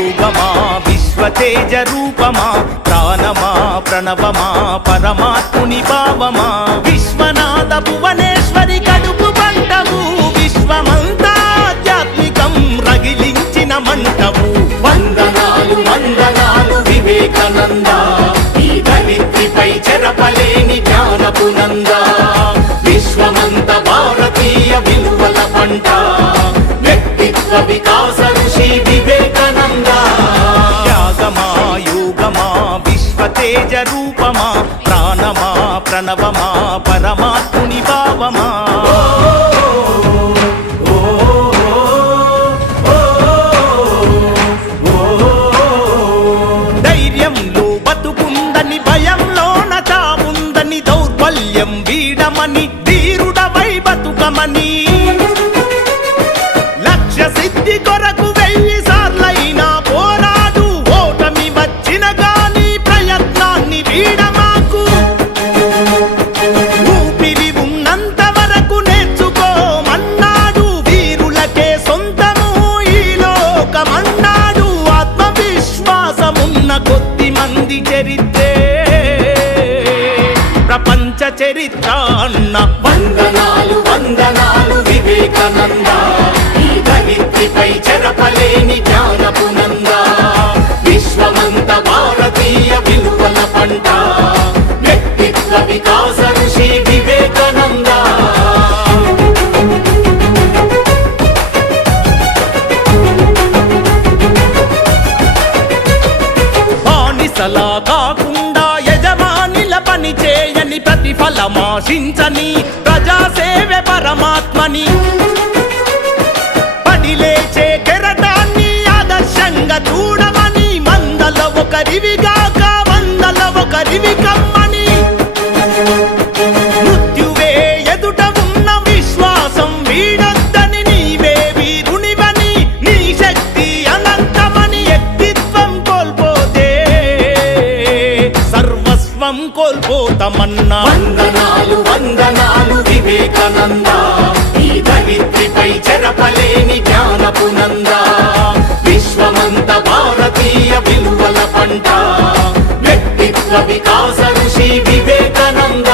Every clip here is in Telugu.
యోగమా విశ్వతేజ రూపమా ప్రాణమా ప్రణవమా పరమాత్ముని భావమా విశ్వనాథ భువనేశ్వరి కడుపు పంటవు విశ్వమంతా ఆధ్యాత్మికం రగిలించిన మంటవు వందనాలు వందనాలు వివేకానంద ఈ ధరిత్రిపై చెరపలేని జ్ఞానపు నంద విశ్వమంత భారతీయ విలువల పంట వ్యక్తిత్వ వికాస ఋషి వివేకానంద త్యాగమా యోగమా విశ్వతేజ రూపమా ప్రాణమా ప్రణవమా పరమాత్ముని భావమా ధైర్యంలో బతుకుందని భయంలోన చావుందని దౌర్బల్యం వీడమని ధీరుడవై బతుకమని లక్ష్య సిద్ధి కొరకు 1000 సార్లైనా పోరాడు ఓటమి వచ్చిన గాని ప్రయత్నాన్ని వీడమాకు ఊపిరి ఉన్నంత వరకు నేర్చుకోమన్నాడు వీరులకే సొంతము ఈ లోకమన్నాడు ఆత్మవిశ్వాసమున్న కొద్ది మంది చరిత్రే ప్రపంచ చరిత్ర అన్న వందనాలు వందనాలు వివేకానంద ఈ ధరిత్రిపై చెరపలేని జ్ఞానపు నంద విశ్వమంత భారతీయ విలువల పంట వ్యక్తిత్వ వికాస ఋషి వివేకానంద బానిసలా కాకుండా యజమానిల పని చేయని ప్రతిఫలమాశించని ప్రజాసేవే పరమాత్మని పడిలేచే కెరటాన్ని ఆదర్శంగా చూడమని మందల ఒకరివిగాక వందల ఒకరివి కమ్మని మృత్యువే ఎదుట ఉన్న విశ్వాసం వీడొద్దని నీవే వీరునివని నీ శక్తి అనంతమని వ్యక్తిత్వం కోల్పోతే సర్వస్వం కోల్పోతామన్నా వందనాలు వందనాలు వివేకానంద ఈ ధరిత్రిపై చెరపలేని జ్ఞానపు నంద విశ్వమంత భారతీయ విలువల పంట వ్యక్తిత్వ వికాస ఋషి వివేకానంద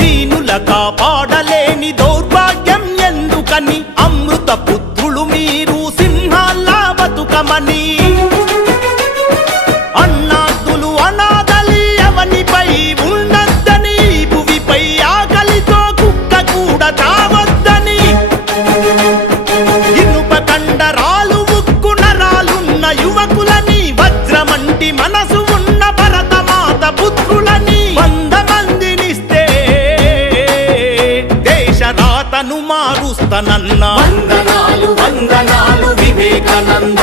దీనుల కాపాడలేని దౌర్భాగ్యం ఎందుకని అమృత పుత్రులు మీరు సింహాల్లా బతుకమని అన్నాదులు అనాథలి అవనిపై ఉన్నద్దని భువిపై ఆకలితో కుక్క కూడా చావద్దని ఇనుప కండరాలు ఉక్కు నరాలున్న యువకులని వజ్రమంటి మనసు ఉన్న భరతమాత పుత్రులని 100 మందినిస్తే దేశ రాతను మారుస్తానన్న వందనాలు వందనాలు వివేకానంద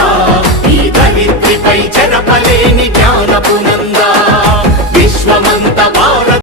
ఈ ధరిత్రిపై చెరపలేని జ్ఞానపు నంద